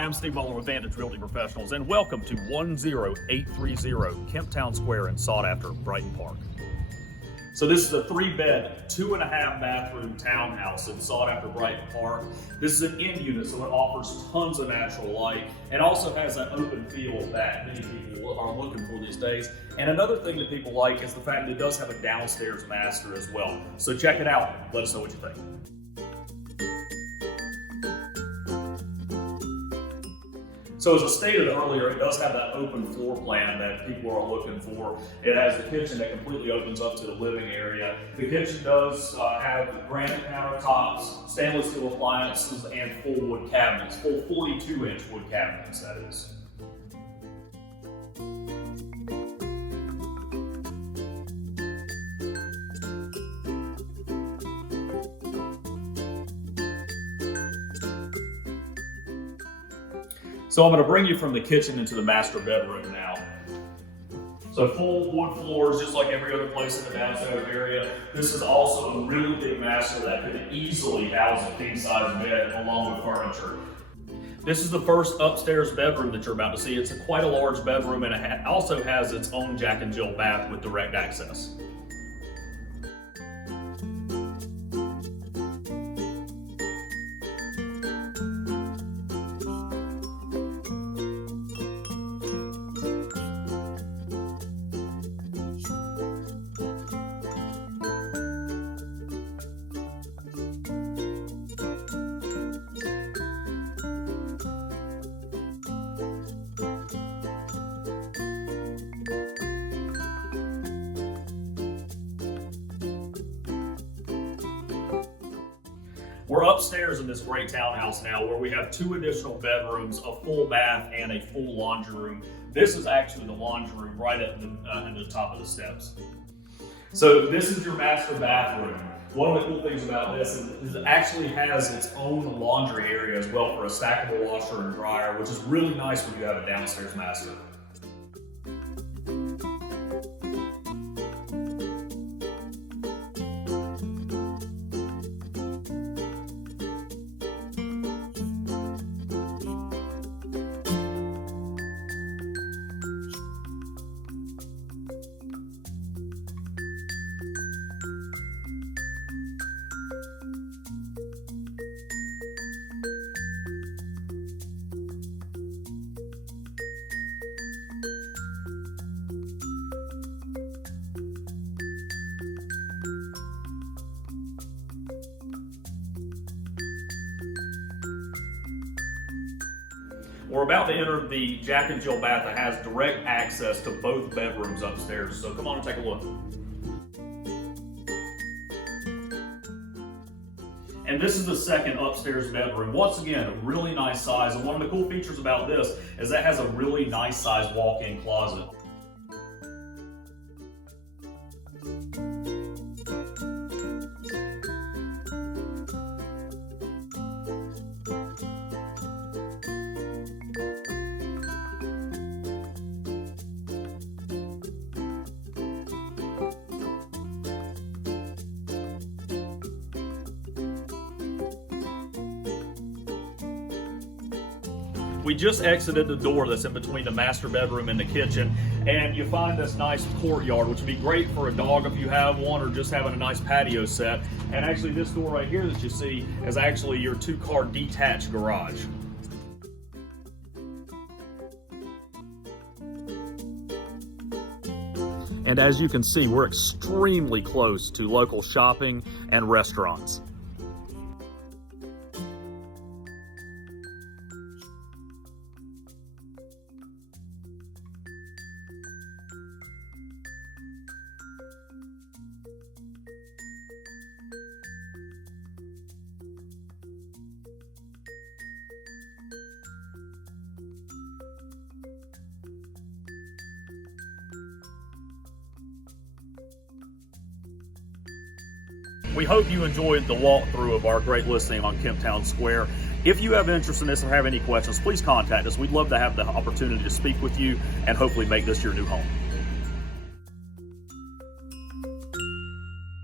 Hi, I'm Steve Muller with Vantage Realty Professionals, and welcome to 10830 Kemptown Square in sought-after Brighton Park. So this is a 3-bed, 2.5-bathroom townhouse in sought-after Brighton Park. This is an end unit, so it offers tons of natural light and also has that open feel that many people are looking for these days. And another thing that people like is the fact that it does have a downstairs master as well. So check it out. Let us know what you think. So as I stated earlier, it does have that open floor plan that people are looking for. It has the kitchen that completely opens up to the living area. The kitchen does have granite countertops, stainless steel appliances, and full wood cabinets, full 42-inch wood cabinets, that is. So I'm going to bring you from the kitchen into the master bedroom now. So full wood floors, just like every other place in the downstairs area. This is also a really big master that could easily house a king-size bed along with furniture. This is the first upstairs bedroom that you're about to see. It's quite a large bedroom, and it also has its own Jack and Jill bath with direct access. We're upstairs in this great townhouse now where we have 2 additional bedrooms, a full bath, and a full laundry room. This is actually the laundry room right at the top of the steps. So this is your master bathroom. One of the cool things about this is it actually has its own laundry area as well for a stackable washer and dryer, which is really nice when you have a downstairs master. We're about to enter the Jack and Jill bath that has direct access to both bedrooms upstairs. So come on and take a look. And this is the second upstairs bedroom. Once again, a really nice size. And one of the cool features about this is that it has a really nice size walk-in closet. We just exited the door that's in between the master bedroom and the kitchen, and you find this nice courtyard, which would be great for a dog if you have one, or just having a nice patio set. And actually this door right here that you see is actually your 2-car detached garage. And as you can see, we're extremely close to local shopping and restaurants. We hope you enjoyed the walkthrough of our great listing on Kemptown Square. If you have interest in this or have any questions, please contact us. We'd love to have the opportunity to speak with you and hopefully make this your new home.